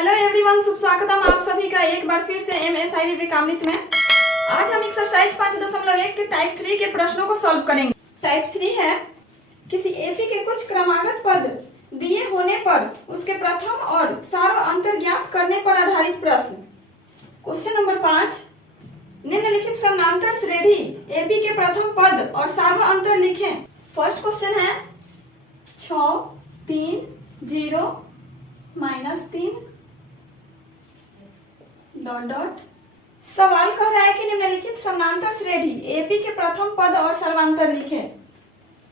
Hello everyone, शुभ स्वागतम आप सभी का एक बार फिर से MSI विवेकामृत में। आज हम एक्सरसाइज 5.1 के टाइप 3 के प्रश्नों को सॉल्व करेंगे। टाइप 3 है किसी एपी के कुछ क्रमागत पद दिए होने पर उसके प्रथम और सार्व अंतर ज्ञात करने पर आधारित प्रश्न। क्वेश्चन नंबर 5, निम्नलिखित समानांतर श्रेणी एपी के प्रथम पद और सार्व अंतर लिखें। फर्स्ट क्वेश्चन है 6 3 0 -3 ... सवाल कर रहा है कि निम्नलिखित समानांतर श्रेणी एपी के प्रथम पद और सर्वांतर लिखें।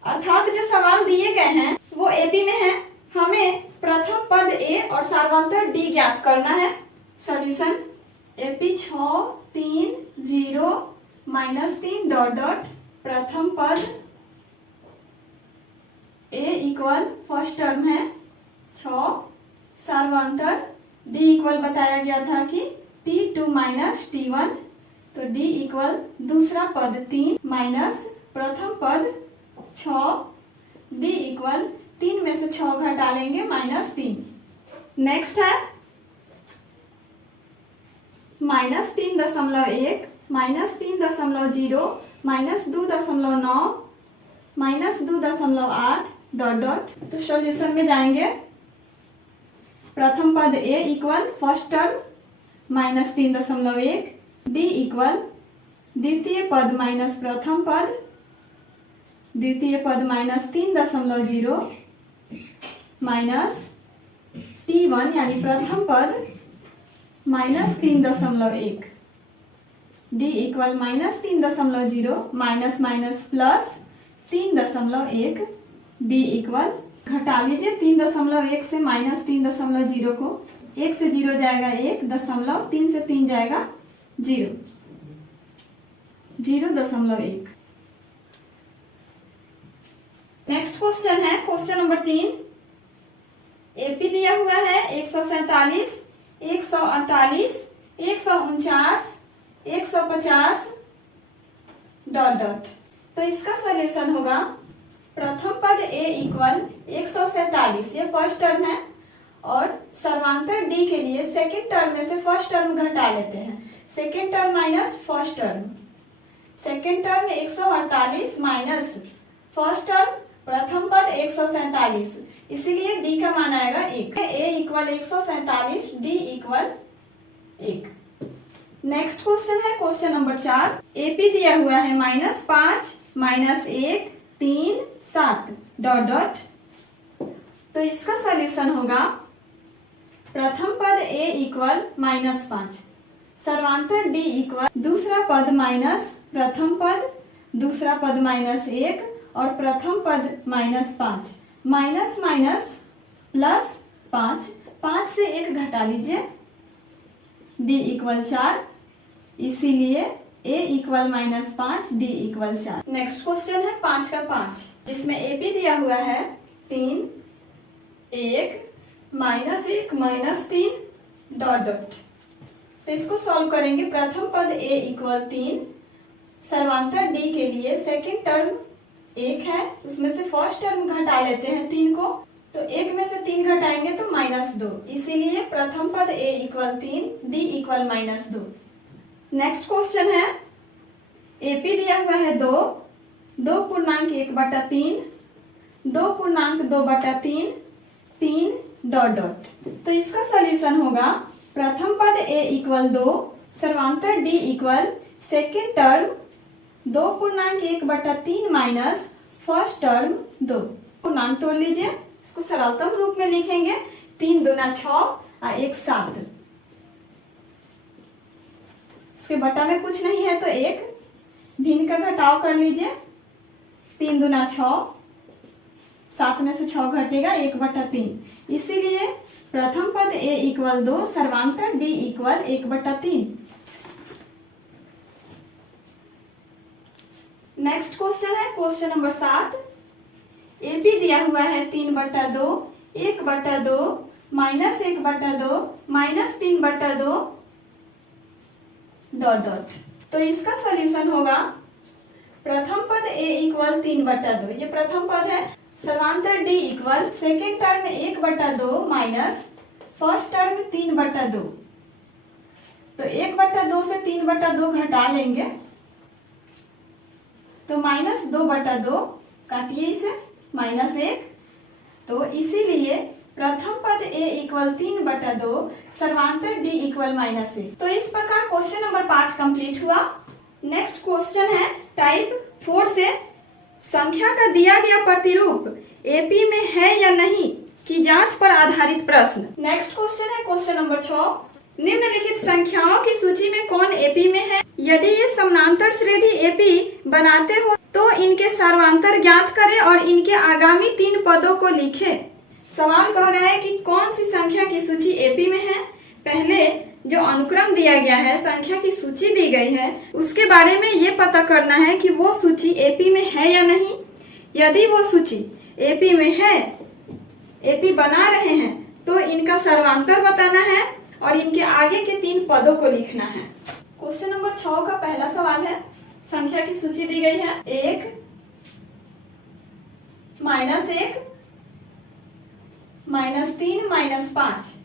अर्थात जो सवाल दिए गए हैं वो एपी में है, हमें प्रथम पद ए और सर्वांतर डी ज्ञात करना है। सॉल्यूशन एपी 6 3 0 -3 ... प्रथम पद ए इक्वल फर्स्ट टर्म है 6, सर्वांतर डी इक्वल बताया गया था कि T2 - T1, तो D इक्वल दूसरा पद 3 माइनस प्रथम पद 6, D इक्वल 3 में से 6 घटा लेंगे -3। नेक्स्ट है -3.1 -3.0 -2.9 -2.8 ... तो सॉल्यूशन में जाएंगे। प्रथम पद a equal first term -3.1, d equal द्वितीय पद माइनस प्रथम पद, द्वितीय पद -3.0 माइनस T1 यानी प्रथम पद -3.1, d equal -3.0 minus minus plus 3.1, d equal घटा लीजिए 3.1 से -3.0 को, 1 से 0 जाएगा 1 दशमलव, 3 से 3 जाएगा 0, 0.1। नेक्स्ट क्वेश्चन है क्वेश्चन नंबर 3, एपी दिया हुआ है 147 148 149 150 ... तो इसका सॉल्यूशन होगा प्रथम पद ए इक्वल 147, ये फर्स्ट टर्म है, और सर्वांतर डी के लिए सेकेंड टर्म में से फर्स्ट टर्म घटा लेते हैं। Second term minus first term, second term 148 minus first term प्रथम पद 147, इसीलिए डी का मान आएगा 1। A equal 147, d equal 1। Next question है क्वेश्चन नंबर 4, एपी दिया हुआ है -5 -1 3 7 ... तो इसका सॉल्यूशन होगा प्रथम पद ए इक्वल -5, सर्वांतर डी इक्वल दूसरा पद माइनस प्रथम पद, दूसरा पद -1 और प्रथम पद -5, माइनस माइनस प्लस 5, 5 से 1 घटा लीजिए, डी इक्वल 4, इसीलिए a equal -5, d equal 4। Next question है 5 का 5, जिसमें एपी दिया हुआ है 3 1 -1 -3 ... तो इसको सॉल्व करेंगे। प्रथम पद a इक्वल 3, सर्वांतर d के लिए सेकेंड टर्म 1 है, उसमें से फर्स्ट टर्म घटा लेते हैं 3 को, तो 1 में से 3 घटाएंगे तो -2, इसीलिए प्रथम पद a equal 3, d equal -2। Next question है एपी दिया हुआ है 2 2.1/3 2.2/3 3 ... तो इसका सॉल्यूशन होगा प्रथम पद a equal 2, सर्वांतर d equal second term 2.1/3 minus first term 2। पूर्णांक तोड़ लीजिए, इसको सरलतम रूप में लिखेंगे 3 दूना 6 और 1 7, इसके बटा में कुछ नहीं है तो 1, भिन्न का घटाव कर लीजिए, 3 दूना 6, 7 में से 6 घटेगा 1/3, इसीलिए प्रथम पद a equal 2, सर्वांतर d equal 1/3। Next question है क्वेश्चन नंबर 7, एपी दिया हुआ है 3/2 1/2 -1/2 -3/2 ... तो इसका सॉल्यूशन होगा प्रथम पद a इक्वल 3/2, ये प्रथम पद है, सर्वांतर d equal second term 1/2 minus first term 3/2, तो 1/2 से 3/2 घटा लेंगे तो -2/2, काटिए इसे, -1। तो इसीलिए प्रथम पद a इक्वल 3/2, सर्वांतर d इक्वल -1। तो इस प्रकार क्वेश्चन नंबर 5 कंप्लीट हुआ। नेक्स्ट क्वेश्चन है टाइप 4 से, संख्या का दिया गया प्रतिरूप एपी में है या नहीं की जांच पर आधारित प्रश्न। नेक्स्ट क्वेश्चन है क्वेश्चन नंबर 6, निम्नलिखित संख्याओं की सूची में कौन एपी में है? यदि ये समानांतर श्रेणी एपी बनाते हो तो इनके सर्वांतर ज्ञात करें और इनके आगामी 3 पदों को लिखें। सवाल कह रहा है कि कौन सी संख्या की सूची एपी में है। पहले जो अनुक्रम दिया गया है, संख्या की सूची दी गई है, उसके बारे में ये पता करना है कि वो सूची एपी में है या नहीं। यदि वो सूची एपी में है, एपी बना रहे हैं, तो इनका सर्वांतर बताना है और इनके आगे के 3 पदों को लिखना है। क्वेश्चन नंबर 6 का पहला सवाल है, संख्या की सूची दी गई है 1, -1, -3, -5 ...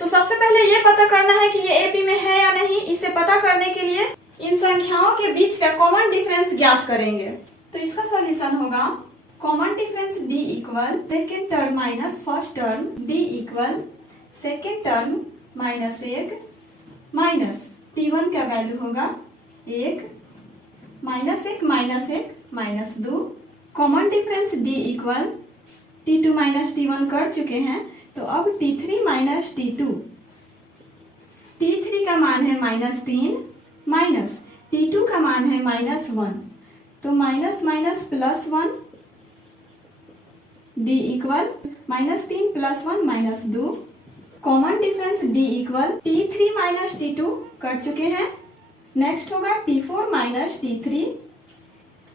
तो सबसे पहले ये पता करना है कि ये एपी में है या नहीं। इसे पता करने के लिए इन संख्याओं के बीच का कॉमन डिफरेंस ज्ञात करेंगे। तो इसका सॉल्यूशन होगा common difference d equal second term minus first term, d equal second term -1 minus t1 का वैल्यू होगा 1, -1 -2। Common difference d equal t2 minus t1 कर चुके हैं, तो अब t3 माइनस t2, t3 का मान है -3 माइनस t2 का मान है -1, तो minus minus +1, d equal -3 +1 -2। Common difference d equal t3 minus t2 कर चुके हैं। नेक्स्ट होगा t4 माइनस t3,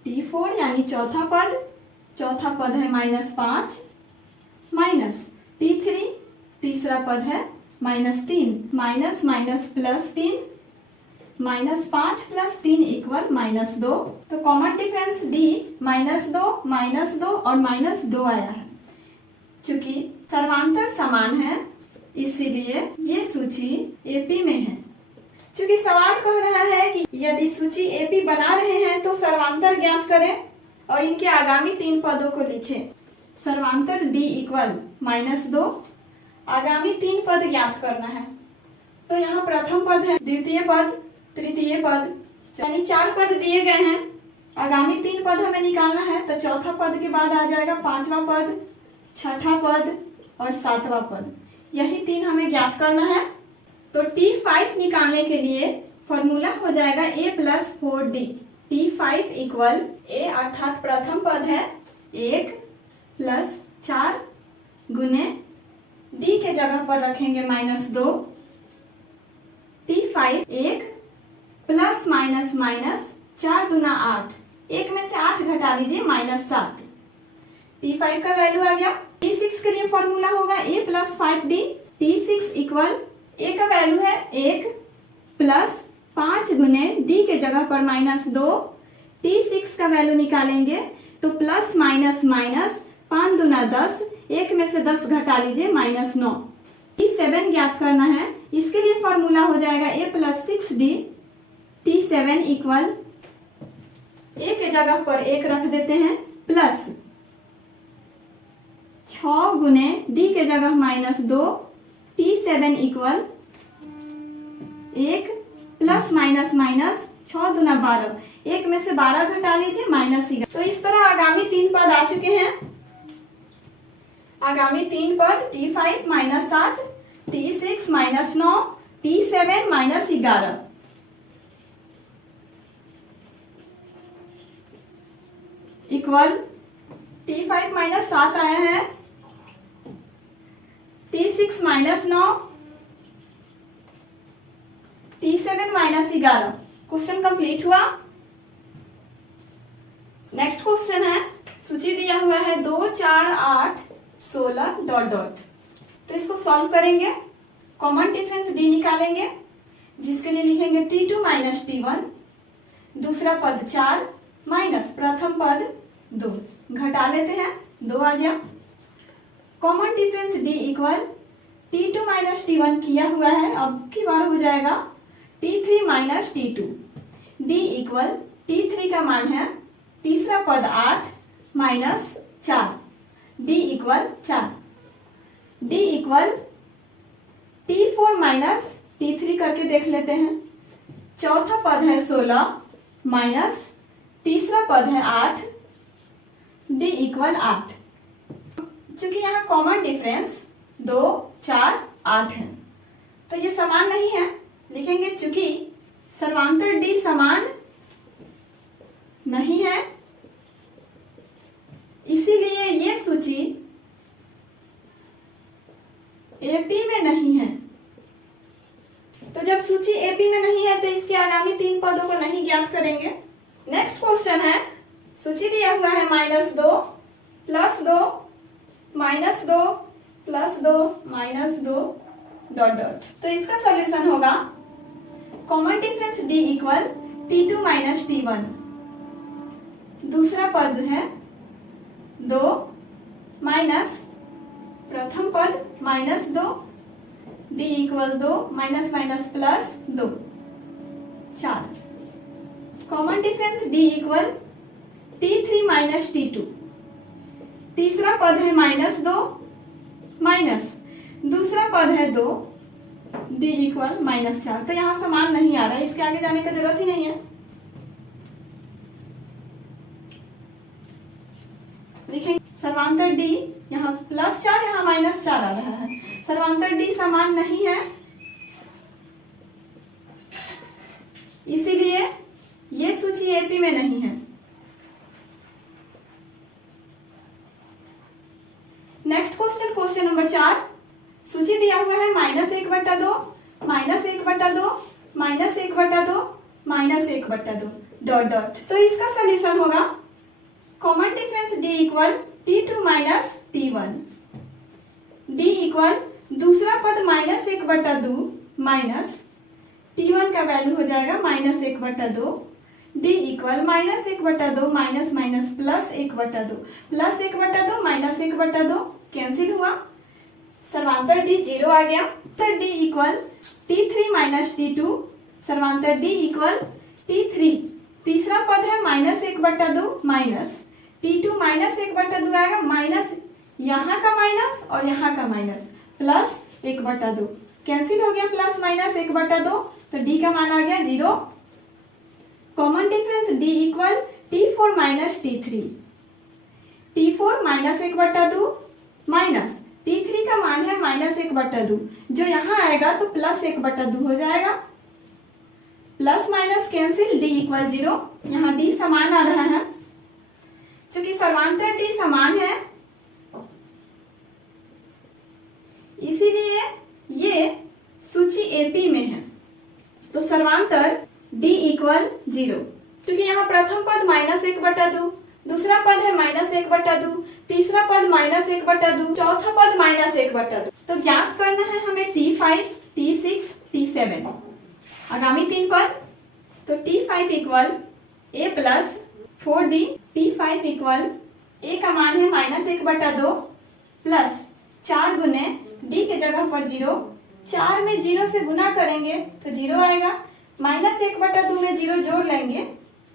t4 यानी चौथा पद है -5 माइनस t3 तीसरा पद है -3, माइनस माइनस +3, -5 + 3 इक्वल -2। तो कॉमन डिफरेंस d -2 और -2 आया है। चूंकि सर्वांतर समान है इसीलिए ये सूची एपी में है। चूंकि सवाल कह रहा है कि यदि सूची एपी बना रहे हैं तो सर्वांतर ज्ञात करें और इनके आगामी 3 पदों को लिखें। सर्वांतर d इक्वल -2, आगामी 3 पद ज्ञात करना है। तो यहाँ प्रथम पद है, द्वितीय पद, तृतीय पद, यानी 4 पद दिए गए हैं। आगामी 3 पद हमें निकालना है, तो चौथा पद के बाद आ जाएगा 5वां पद, 6ठा पद और 7वां पद। यही 3 हमें ज्ञात करना है। तो T5 निकालने के लिए फॉर्मूला हो जाएगा a + 4d। T5 equal a अर्थात प्रथम पद है 1 + 4 गुने d के जगह पर रखेंगे -2। T5 1 प्लस माइनस माइनस 4 दूना 8, 1 में से 8 घटा लीजिए -7। T5 का वैल्यू आ गया। T6 के लिए फॉर्मूला होगा a + 5d। T6 equal a का वैल्यू है 1 प्लस 5 गुने d के जगह पर -2। T6 का वैल्यू निकालेंगे तो प्लस माइनस माइनस 5 दूना 10, 1 में से 10 घटा लीजिए -9। T7 ज्ञात करना है, इसके लिए फॉर्मूला हो जाएगा a + 6d। T7 equal a के जगह पर 1 रख देते हैं प्लस 6 गुने d के जगह -2। T7 equal 1 plus minus minus 6 दूना 12, 1 में से 12 घटा लीजिए -11। तो इस तरह आगामी 3 पद आ चुके हैं। आगामी 3 पद T5 -7, T6 -9, T7 -11। Equal T5 -7 आया है, T6 -9, T7 -11। क्वेश्चन कंप्लीट हुआ। नेक्स्ट क्वेश्चन है, सूची दिया हुआ है 2, 4, 8, 16 ... तो इसको सॉल्व करेंगे। कॉमन डिफरेंस d निकालेंगे, जिसके लिए लिखेंगे T2 माइनस T1, दूसरा पद 4 माइनस प्रथम पद 2, घटा लेते हैं, 2 आ गया। Common difference d equal T2 minus T1 किया हुआ है, अब की बार हो जाएगा T3 minus T2। d equal T3 का मान है तीसरा पद 8 minus 4, d equal 4। d equal T4 minus T3 करके देख लेते हैं। चौथा पद है 16 माइनस तीसरा पद है 8, d इक्वल 8। चूंकि यहाँ कॉमन डिफरेंस 2, 4, 8 है तो ये समान नहीं है, लिखेंगे चूंकि सर्वांतर d समान नहीं है इसीलिए ये सूची एपी में नहीं है। तो जब सूची एपी में नहीं है तो इसके आगामी 3 पदों को नहीं ज्ञात करेंगे। नेक्स्ट क्वेश्चन है, सूची दिया हुआ है -2 +2 -2 +2 -2 ... तो इसका सॉल्यूशन होगा common difference d equal T2 minus T1। दूसरा पद है 2 माइनस प्रथम पद -2, d equal 2 minus minus plus 2, 4। Common difference d equal T3 minus T2। तीसरा पद है -2 माइनस दूसरा पद है 2, d इक्वल -4। तो यहाँ समान नहीं आ रहा है, इसके आगे जाने का जरूरत ही नहीं है। देखेंगे सर्वांतर d यहाँ +4 यहाँ -4 आ रहा है, सर्वांतर d समान नहीं है इसीलिए ये सूची एपी में नहीं है। नेक्स्ट क्वेश्चन, क्वेश्चन नंबर 4, सूची दिया हुआ है -1/2 -1/2 -1/2 -1/2 ... तो इसका सॉल्यूशन होगा common difference d equal T2 minus T1। d equal दूसरा पद -1/2 माइनस T1 का वैल्यू हो जाएगा -1/2, d equal -1/2 minus minus +1/2 +1/2 cancel हुआ, सर्वांतर d 0 आ गया। तो d equal T3 minus T2, सर्वांतर d equal T3। तीसरा पद है -1/2 माइनस T2 -1/2 आएगा, माइनस यहाँ का माइनस और यहाँ का माइनस +1/2 कैंसिल हो गया, प्लस माइनस 1/2 तो d का मान आ गया 0। Common difference d equal T4 minus T3। T4 -1/2 minus T3 का मान है -1/2, जो यहाँ आएगा तो +1/2 हो जाएगा, plus minus cancel, d equal 0। यहाँ d समान आ रहा है, चूंकि सर्वांतर d समान है इसीलिए ये सूची एपी में है। तो सर्वांतर d इक्वल 0, क्योंकि यहाँ प्रथम पद -1/2, दूसरा पद है -1/2, तीसरा पद -1/2, चौथा पद -1/2। तो ज्ञात करना है हमें T5, T6, T7 आगामी 3 पद। तो T5 equal a plus 4d, T5 equal a का मान है -1/2 प्लस 4 गुने d के जगह पर 0, 4 में 0 से गुना करेंगे तो 0 आएगा, -1/2 में 0 जोड़ लेंगे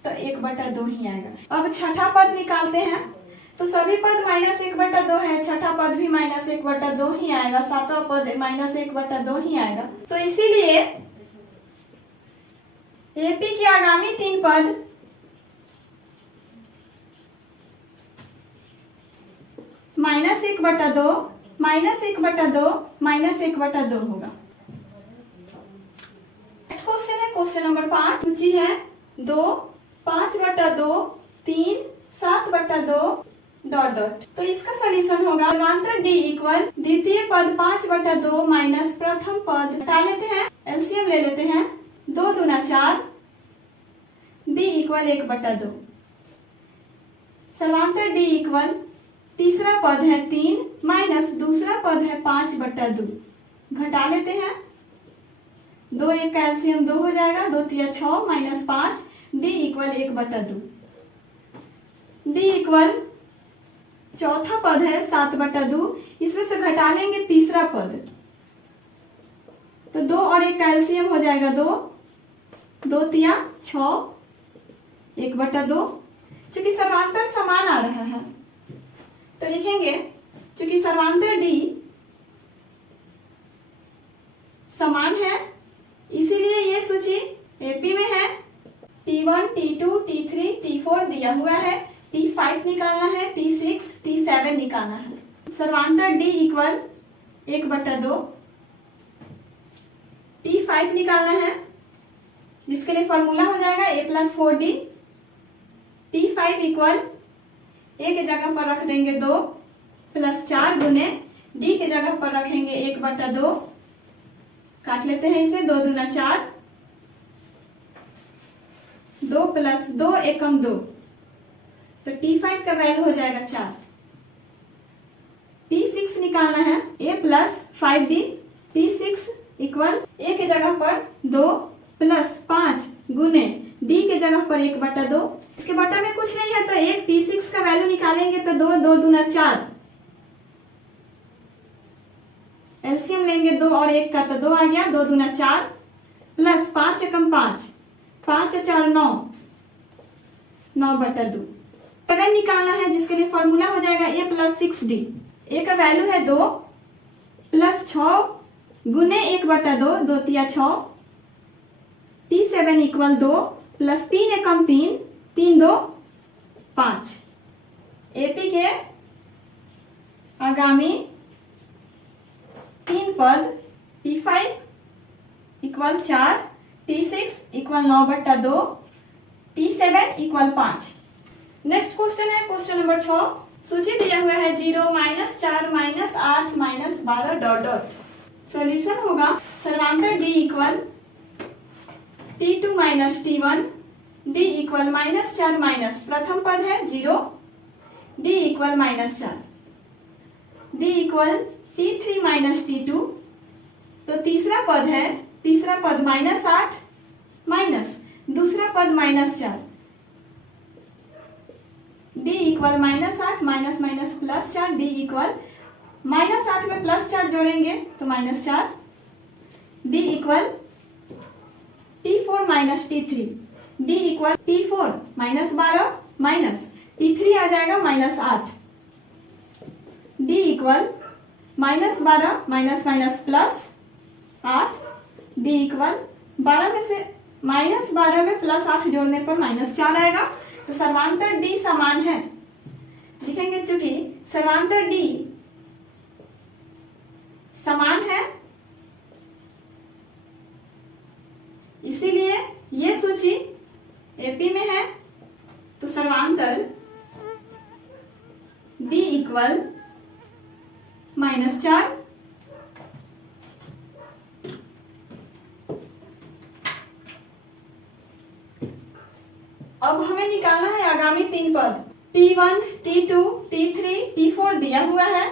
तो 1/2 ही आएगा। अब छठा पद निकालते हैं, तो सभी पद -1/2 है, छठा पद भी -1/2 ही आएगा, सातवां पद -1/2 ही आएगा। तो इसीलिए एपी के आगामी 3 पद -1/2 -1/2 होगा। क्वेश्चन है क्वेश्चन नंबर 5, सूची है 2, 5/2, 3, 7/2 ... तो इसका सॉल्यूशन होगा सर्वांतर d इक्वल द्वितीय पद 5/2 माइनस प्रथम पद, हटा लेते हैं, एलसीएम ले लेते हैं, 2 दूना 4, d इक्वल 1/2। सर्वांतर d इक्वल तीसरा पद है 3 माइनस दूसरा पद है 5/2, घटा लेते हैं, 2 1 का एलसीएम 2 हो जाएगा, 2 3 6 minus 5, d equal 1/2। d equal चौथा पद है 7/2, इसमें से घटा लेंगे तीसरा पद, तो 2 और 1 का एलसीएम हो जाएगा 2, 2 तिया 6, 1/2। चूंकि सर्वांतर समान आ रहा है तो लिखेंगे, चूंकि सर्वांतर डी समान है इसीलिए ये सूची एपी में है। T1, T2, T3, T4 दिया हुआ है, T5 निकालना है, T6, T7 निकालना है। सर्वांतर D इक्वल 1/2, T5 निकालना है जिसके लिए फॉर्मूला हो जाएगा A+4D। T5 इक्वल ए के जगह पर रख देंगे 2 + 4 गुने डी के जगह पर रखेंगे 1/2, काट लेते हैं इसे, 2 दूना 4, 2 + 2 एकम 2, तो T5 का वैल्यू हो जाएगा 4। T6 निकालना है A+5D। T6 इक्वल ए के जगह पर 2 + 5 गुने डी के जगह पर 1/2, इसके बटा में कुछ नहीं है तो 1, T6 का वैल्यू निकालेंगे तो 2, 2 दूना 4, एलसीएम लेंगे 2 और 1 का तो 2 आ गया, 2 दूना 4 + 5 एकम 5, 5 और 4 9, 9/2। 7 निकालना है जिसके लिए फॉर्मूला हो जाएगा A+6D। ए का वैल्यू है 2 + 6 गुने 1/2, 2 तिया 6, T7 इक्वल 2 + 3 एकम 3, 3 2 5। एपी के आगामी 3 पद T5 equal 4, T6 equal 9/2, T7 equal 5। Next question है क्वेश्चन नंबर 6। सूची दिया हुआ है 0, -4, -8, -12 डॉट डॉट। सॉल्यूशन होगा सर्वांतर D equal T2 - T1, D equal -4 minus प्रथम पद है 0, D equal -4, D equal T3 - T2, तो तीसरा पद है, तीसरा पद -8 माइनस दूसरा पद -4, D equal -8 minus minus +4, D equal -8 में +4 जोड़ेंगे तो -4, D equal T4 - T3, D equal T4 -12 minus T3 आ जाएगा -8, D equal -12 minus minus +8, D equal 12 में से -12 में +8 जोड़ने पर -4 आएगा। तो सर्वांतर D समान है, लिखेंगे चूंकि सर्वांतर D समान है इसीलिए ये सूची एपी में है, तो सर्वांतर D इक्वल -4, अब हमें निकालना है आगामी 3 पद T1, T2, T3, T4 दिया हुआ है,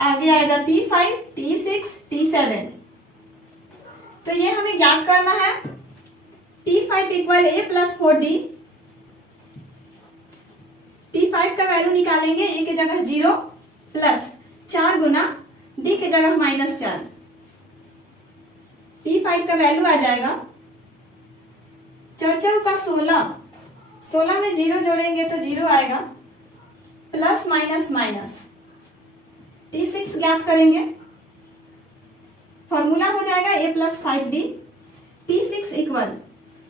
आगे आएगा T5, T6, T7, तो ये हमें ज्ञात करना है। T5 इक्वल A+4D, T5 का वैल्यू निकालेंगे, ए के जगह 0 + 4 गुना D के जगह -4, T5 का वैल्यू आ जाएगा 4 का 16, 16 में 0 जोड़ेंगे तो 0 आएगा, प्लस माइनस माइनस, T6 ज्ञात करेंगे, फॉर्मूला हो जाएगा A+5D। T6 इक्वल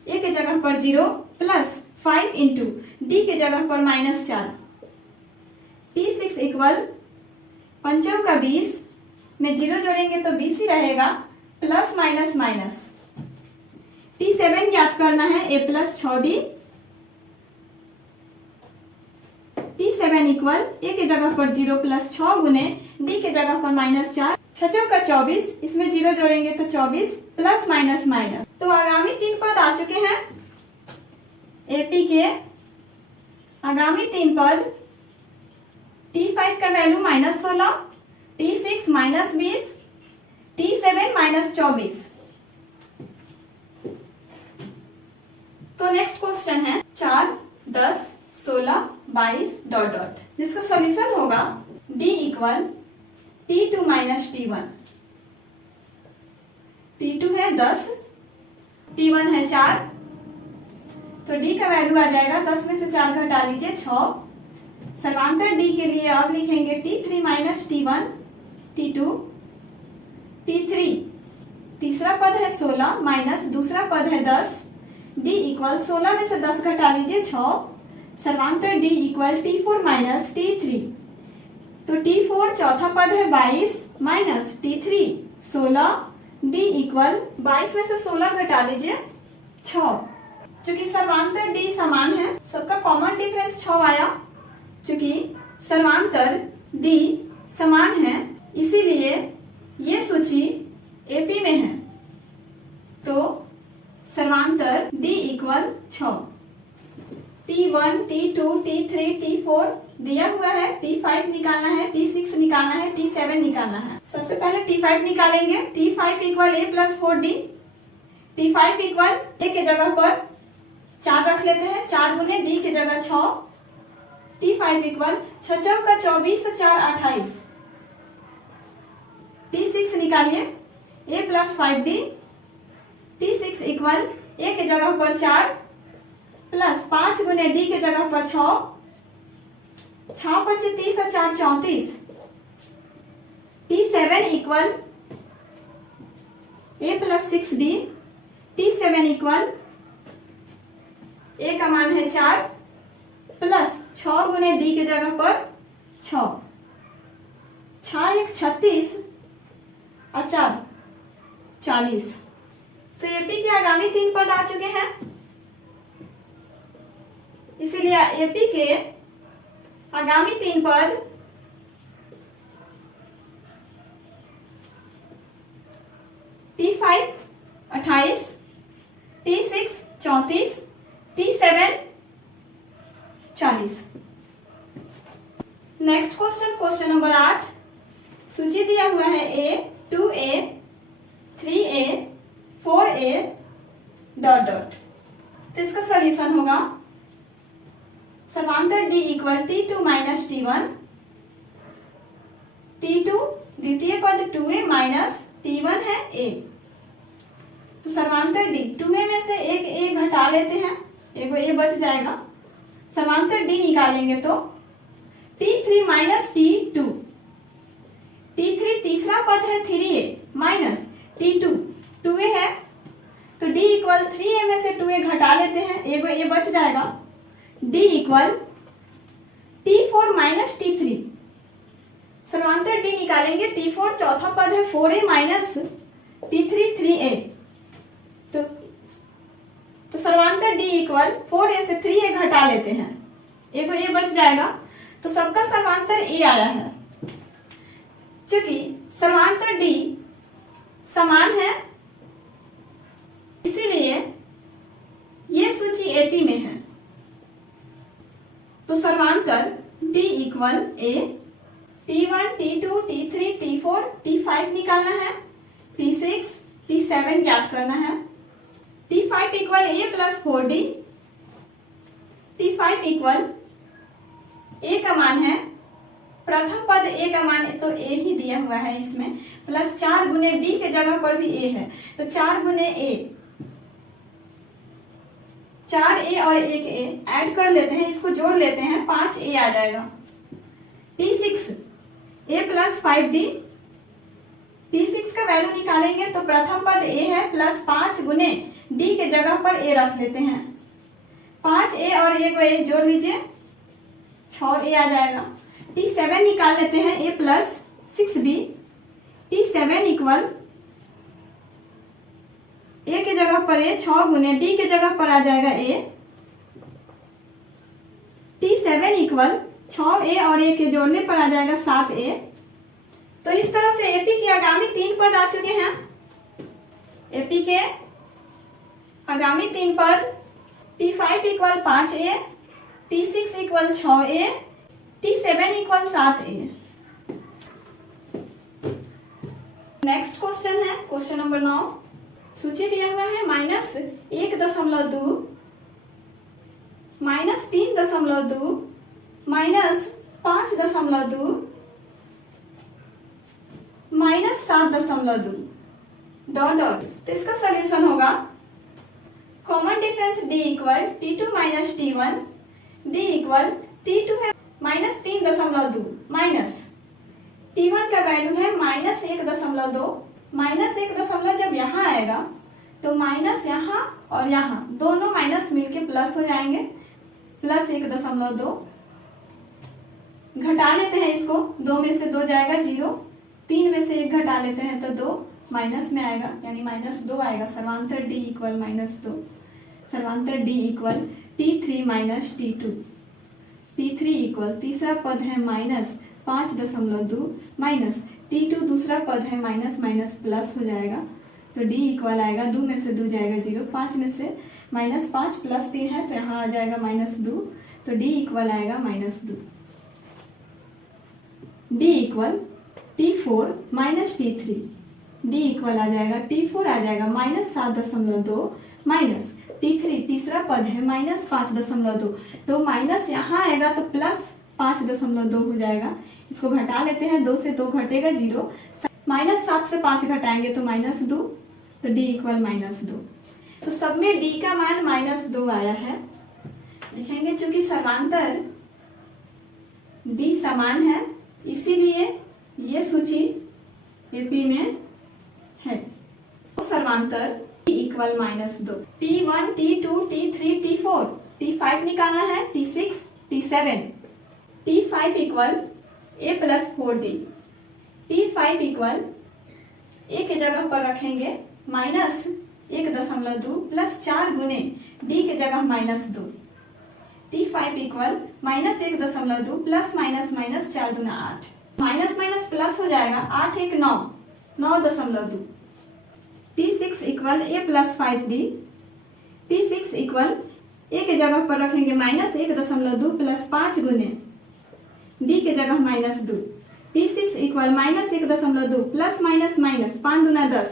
ए के जगह पर 0 + 5 इंटू डी के जगह पर -4, T6 इक्वल 5 का 20 में 0 जोड़ेंगे तो 20 ही रहेगा, प्लस माइनस माइनस। T7 ज्ञात करना है A+6D। T7 इक्वल ए के जगह पर 0 + 6 गुने डी के जगह पर -4, 6 का 24, इसमें 0 जोड़ेंगे तो 24 प्लस माइनस माइनस। तो आगामी 3 पद आ चुके हैं एपी के। आगामी 3 पद T5 का वैल्यू -16, T6 -20, T7 -24। तो नेक्स्ट क्वेश्चन है 4, 10, 16, 22 डॉट डॉट, जिसका सॉल्यूशन होगा d equal T2 minus T1। T2 है 10, T1 है 4, तो d का वैल्यू आ जाएगा 10 में से 4 घटा लीजिए 6। सर्वांतर d के लिए अब लिखेंगे T3 minus T1, T2, T3 तीसरा पद है 16 माइनस दूसरा पद है 10, d इक्वल 16 में से 10 घटा लीजिए 6। सर्वांतर d equal T4 minus T3, तो T4 चौथा पद है 22 माइनस T3 16, d इक्वल 22 में से 16 घटा लीजिए 6। चूंकि सर्वांतर d समान है, सबका कॉमन डिफरेंस 6 आया। चूंकि सर्वांतर d समान है, इसीलिए ये सूची एपी में है, तो सर्वांतर d equal 6। T1, T2, T3, T4 दिया हुआ है, T5 निकालना है, T6 निकालना है, T7 निकालना है। सबसे पहले T5 निकालेंगे। T5 equal a plus 4d। T5 equal a के जगह पर 4 रख लेते हैं, 4 गुने d के जगह 6। T5 इक्वल 6 चौका 24, 4 28। T6 निकालिए, a plus 5d। T6 equal a के जगह पर 4 प्लस 5 गुने d के जगह पर 6, 6 5 30, 4 34। T7 equal a plus 6d। T7 equal a का मान है 4 प्लस 6 गुने d के जगह पर 6, 6 1 36 और 4 40। तो एपी के आगामी 3 पद आ चुके हैं, इसीलिए एपी के आगामी 3 पद T5 28, T6 34, T7 40। Next question, question number 8। सूची दिया हुआ है a, 2a, 3a, 4a dot dot, तो इसका सॉल्यूशन होगा सर्वांतर d equal T2 minus T1, T2 द्वितीय पद 2a माइनस T1 है a, तो सर्वांतर d 2a में से एक a घटा लेते हैं, एक a बच जाएगा। सर्वांतर d निकालेंगे तो T3 माइनस T2, T3 तीसरा पद है 3a माइनस T2 2a है, तो d इक्वल 3a में से 2a घटा लेते हैं, एक a बच जाएगा। d equal T4 minus T3, सर्वांतर d निकालेंगे, T4 चौथा पद है 4a माइनस T3 3a, तो सर्वांतर d इक्वल 4a से 3a घटा लेते हैं, एक a बच जाएगा, तो सबका सर्वांतर a आया है। चूंकि सर्वांतर d समान है, इसीलिए ये सूची एपी में है, तो सर्वांतर d equal a, T1, T2, T3, T4, T5 निकालना है, T6, T7 ज्ञात करना है। T5 equal a plus 4d। T5 equal a का मान है, प्रथम पद a का मान तो a ही दिया हुआ है इसमें, प्लस 4 गुने d के जगह पर भी a है, तो 4 गुने a, 4a और 1a ऐड कर लेते हैं, इसको जोड़ लेते हैं, 5a आ जाएगा। T6 a plus 5d। T6 का वैल्यू निकालेंगे तो प्रथम पद a है, प्लस 5 गुने d के जगह पर a रख लेते हैं, 5a और 1a जोड़ लीजिए, 6a आ जाएगा। T7 निकाल लेते हैं, a plus 6d। T7 equal a के जगह पर a, 6 गुने d के जगह पर आ जाएगा a। T7 इक्वल 6a और a के जोड़ने पर आ जाएगा 7a। तो इस तरह से एपी के आगामी 3 पद आ चुके हैं। एपी के आगामी 3 पद T5 equal 5a, T6 equal 6a, T7 equal 7a। Next question है क्वेश्चन नंबर 9। सूची दिया हुआ है -1.2 -3.2 -5.2 -7.2 डॉट डॉट। तो इसका सॉल्यूशन होगा common difference d equal T2 minus T1, d equal T2 है -3.2 माइनस T1 का वैल्यू है -1.2 -1 जब यहाँ आएगा तो माइनस यहाँ और यहाँ दोनों माइनस मिलके प्लस हो जाएंगे, +1.2 घटा लेते हैं इसको, 2 में से 2 जाएगा 0, 3 में से 1 घटा लेते हैं तो 2 माइनस में आएगा यानी -2 आएगा। सर्वांतर d equal -2, सर्वांतर d equal T3 minus T2, T3 equal तीसरा पद है -5.2 माइनस T2 दूसरा पद है माइनस प्लस हो जाएगा तो d इक्वल आएगा 2 में से 2 जाएगा 0, 5 में से -5 + 3 है तो यहाँ आ जाएगा -2 तो d इक्वल आएगा -2। d equal T4 minus T3, d equal आ जाएगा T4 आ जाएगा -7.2 माइनस T3 तीसरा पद है -5.2 तो माइनस यहाँ आएगा तो +5.2 हो जाएगा। इसको घटा लेते हैं, 2 से 2 घटेगा 0, -7 से 5 घटाएंगे तो -2 तो d इक्वल -2। तो सब में d का मान -2 आया है। लिखेंगे चूंकि समांतर d समान है इसीलिए ये सूची एपी में है। तो समांतर d equal -2, T1 T2 T3 T4 T5 निकालना है, T6 T7, T5 equal a + 4d, T5 equal a के जगह पर रखेंगे -1.2 + 4 गुने d के जगह -2, T5 इक्वल -1.2 ± 4 दूना 8, माइनस प्लस हो जाएगा, 8 1 9 9.2, T6 equal a + 5d, T6 equal a के जगह पर रखेंगे -1.2 + 5 गुने d के जगह -2, T6 इक्वल -1.2 ± 5 दूना 10,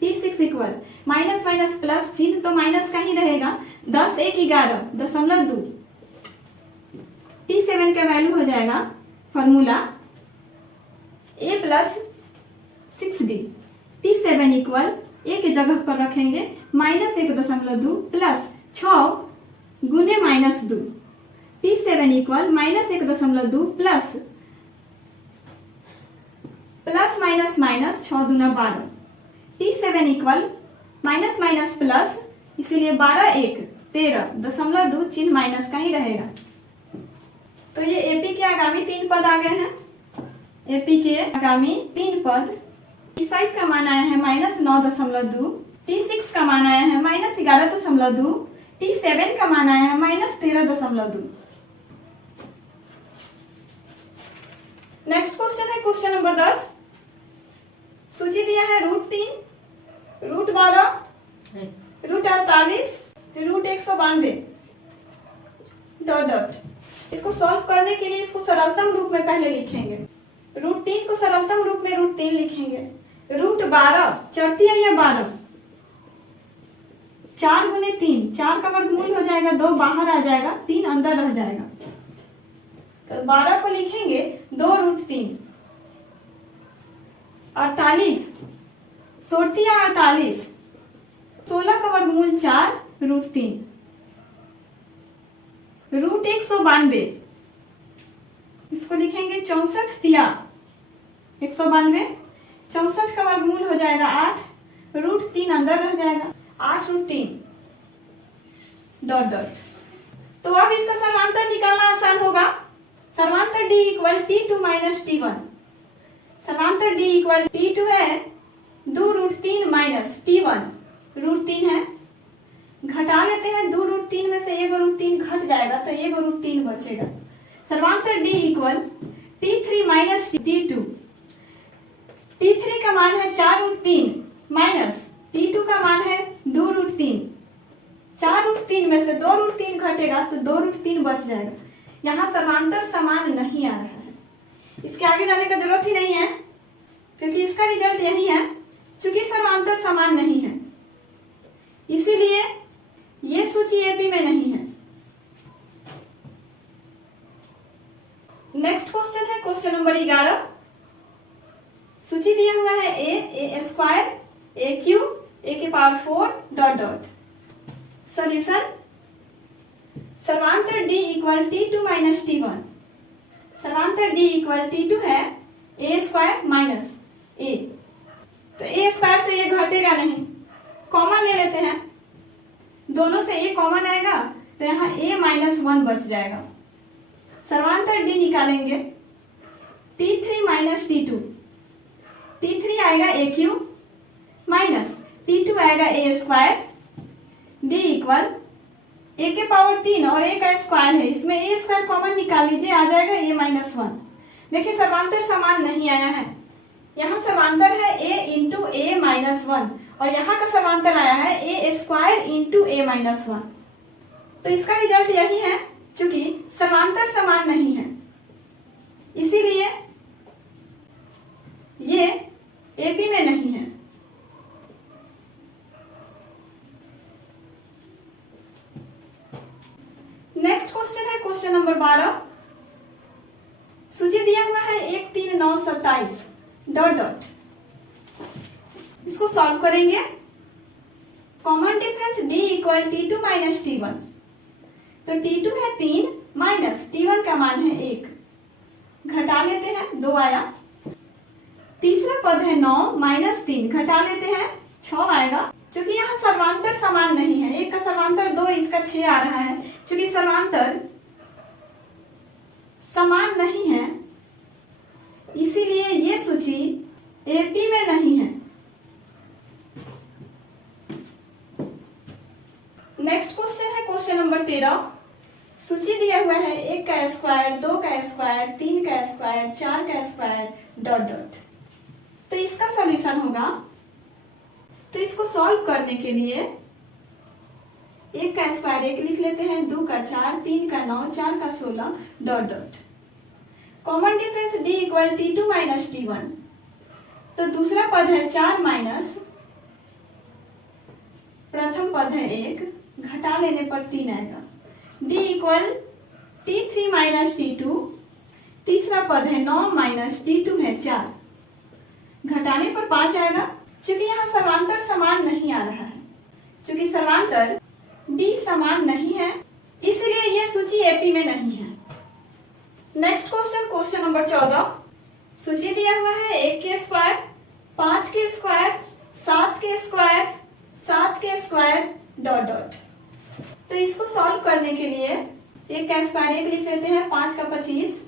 T6 इक्वल माइनस प्लस चिन्ह तो माइनस का ही रहेगा, 10 1 11.2, T7 का वैल्यू हो जाएगा formula a + 6d, T7 equal a के जगह पर रखेंगे -1.2 + 6 गुने -2, T7 इक्वल -1.2 प्लस -6 दूना 12, T7 इक्वल माइनस प्लस इसीलिए 12 1 13.2 चिन्ह माइनस का ही रहेगा। तो ये एपी के आगामी 3 पद आ गए हैं। एपी के आगामी 3 पद, T5 का मान आया है -9.2, T6 का मान आया है -11.2, T7 का मान आया है -13.2। नेक्स्ट क्वेश्चन है क्वेश्चन नंबर 10। सूची दिया है √3, √12, √48, √192 डॉट डॉट। इसको सॉल्व करने के लिए इसको सरलतम रूप में पहले लिखेंगे। √3 को सरलतम रूप में √3 लिखेंगे। √12 चौथी है या 12, 4 गुने 3, 4 का वर्गमूल हो जाएगा, 2 बाहर आ जाएगा, 3 अंदर रह जाएगा। तो 12 को लिखेंगे 2√3। 48 सोरती या 48, 16 का वर्गमूल 4 √3, √192 इसको लिखेंगे 64 तिया 192, 64 का वर्गमूल हो जाएगा 8, √3 अंदर रह जाएगा, 8√3 डॉट डॉट। तो अब इसका समांतर निकालना आसान होगा। समांतर d equal T2 minus T1, समांतर d इक्वल T2 है 2√3 माइनस T1 √3 है, घटा लेते हैं 2√3 में से 1√3 घट जाएगा तो 1√3 बचेगा। सर्वांतर d equal T3 minus T2, T3 का मान है 4√3 माइनस T2 का मान है 2√3, 4√3 में से 2√3 घटेगा तो 2√3 बच जाएगा। यहाँ समांतर समान नहीं आ रहा है, इसके आगे जाने का जरूरत ही नहीं है क्योंकि इसका रिजल्ट यही है। चूंकि समांतर समान नहीं है इसीलिए ये सूची एपी में नहीं है। नेक्स्ट क्वेश्चन है क्वेश्चन नंबर 11। सूची दिया हुआ है ए स्क्वायर ए क्यू ए के पावर 4 डॉट डॉट। सॉल्यूशन सर्वांतर d equal T2 minus T1। सर्वांतर d इक्वल T2 है ए स्क्वायर माइनस ए, तो ए स्क्वायर से ये घटेगा नहीं, कॉमन ले लेते हैं, दोनों से ए कॉमन आएगा तो यहाँ a माइनस 1 बच जाएगा। सर्वांतर d निकालेंगे T3 माइनस T2, T3 आएगा ए क्यू माइनस T2 आएगा ए स्क्वायर, d इक्वल a के पावर 3 और a का स्क्वायर है, इसमें a स्क्वायर कॉमन निकाल लीजिए, आ जाएगा a माइनस 1। देखिए सर्वांतर समान नहीं आया है, यहाँ सर्वांतर है a इंटू ए माइनस 1 और यहाँ का सर्वांतर आया है ए स्क्वायर इंटू ए माइनस 1। तो इसका रिजल्ट यही है, चूंकि सर्वांतर समान नहीं है इसीलिए ये एपी में नहीं है। नेक्स्ट क्वेश्चन है क्वेश्चन नंबर 12। सूची दिया हुआ है 1 3 9 27 डॉट डॉट। इसको सॉल्व करेंगे। Common difference d equal T2 minus T1, तो T2 है 3 माइनस T1 का मान है 1, घटा लेते हैं 2 आया। तीसरा पद है 9 माइनस 3, घटा लेते हैं 6 आएगा। क्योंकि यहाँ सर्वांतर समान नहीं है, एक का सर्वांतर 2 इसका 6 आ रहा है, क्योंकि सर्वांतर समान नहीं है इसीलिए ये सूची एपी में नहीं है। नेक्स्ट क्वेश्चन है क्वेश्चन नंबर 13। सूची दिया हुआ है 1 का स्क्वायर 2 का स्क्वायर 3 का स्क्वायर 4 का स्क्वायर डॉट डॉट। तो इसका सॉल्यूशन होगा, तो इसको सॉल्व करने के लिए 1 का स्क्वायर 1 लिख लेते हैं, 2 का 4 3 का 9 4 का 16 dot dot. Common difference d equal T2 minus T1, तो दूसरा पद है 4 माइनस प्रथम पद है 1, घटा लेने पर 3 आएगा। d equal T3 minus T2, तीसरा पद है 9 माइनस T2 है 4, घटाने पर 5 आएगा। चूंकि यहाँ सर्वांतर समान नहीं आ रहा है, चूंकि सर्वांतर d समान नहीं है इसलिए ये सूची एपी में नहीं है। Next question question number 14। सूची दिया हुआ है 1 के स्क्वायर 5 के स्क्वायर 7 के स्क्वायर 7 के स्क्वायर डॉट डॉट। तो इसको सॉल्व करने के लिए 1 का स्क्वायर 1 लिख लेते हैं, 5 का 25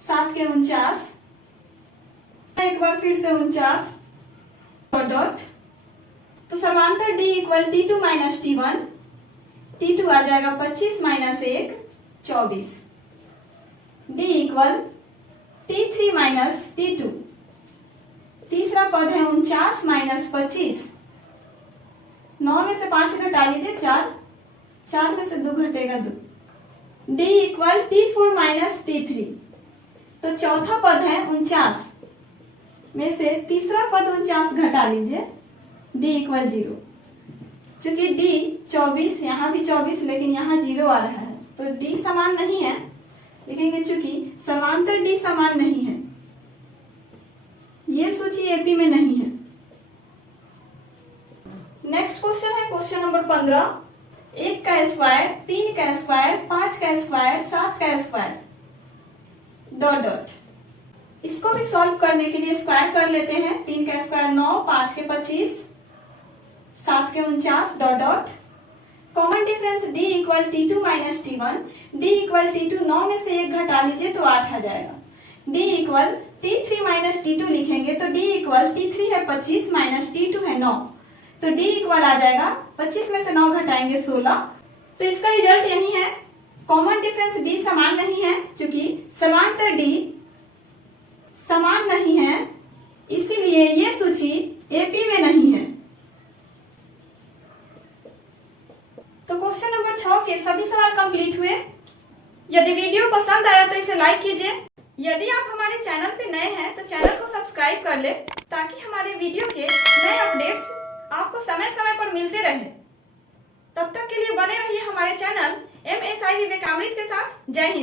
7 के 49, एक बार फिर से 49 डॉट डॉट। तो सर्वांतर d equal T2 minus T1, T2 आ जाएगा 25 minus 1 24, d equal T3 minus T2, तीसरा पद है 49 माइनस 25, 9 में से 5 घटा लीजिए 4, 4 में से 2 घटेगा 2, d equal T4 minus T3। तो चौथा पद है 49 में से तीसरा पद 49 घटा लीजिए, d इक्वल 0। चूंकि d 24 यहाँ भी 24 लेकिन यहाँ 0 आ रहा है तो d समान नहीं है, लिखेंगे चूंकि समांतर d समान नहीं है, ये सूची एपी में नहीं है। नेक्स्ट क्वेश्चन है क्वेश्चन नंबर 15। 1 का स्क्वायर 3 का स्क्वायर 5 का स्क्वायर 7 का स्क्वायर डॉट डॉट। इसको भी सॉल्व करने के लिए स्क्वायर कर लेते हैं। 3 का स्क्वायर 9, 5 के 25, 7 के 49 dot dot. Common difference d equal T2 minus T1, d equal T2 9 में से 1 घटा लीजिए तो 8 आ जाएगा। d equal T3 minus T2 लिखेंगे तो d इक्वल T3 है 25 माइनस T2 है 9, तो d इक्वल आ जाएगा 25 में से 9 घटाएंगे 16। तो इसका रिजल्ट यही है, कॉमन डिफरेंस d समान नहीं है, क्योंकि समांतर d समान नहीं है इसीलिए ये सूची एपी में नहीं है। तो क्वेश्चन नंबर 6 के सभी सवाल कंप्लीट हुए। यदि वीडियो पसंद आया तो इसे लाइक कीजिए। यदि आप हमारे चैनल पे नए हैं तो चैनल को सब्सक्राइब कर ले, ताकि हमारे वीडियो के नए अपडेट्स आपको समय समय पर मिलते रहे। तब तक के लिए बने रहिए हमारे चैनल MSI विवेकामृत के साथ। जय हिंद।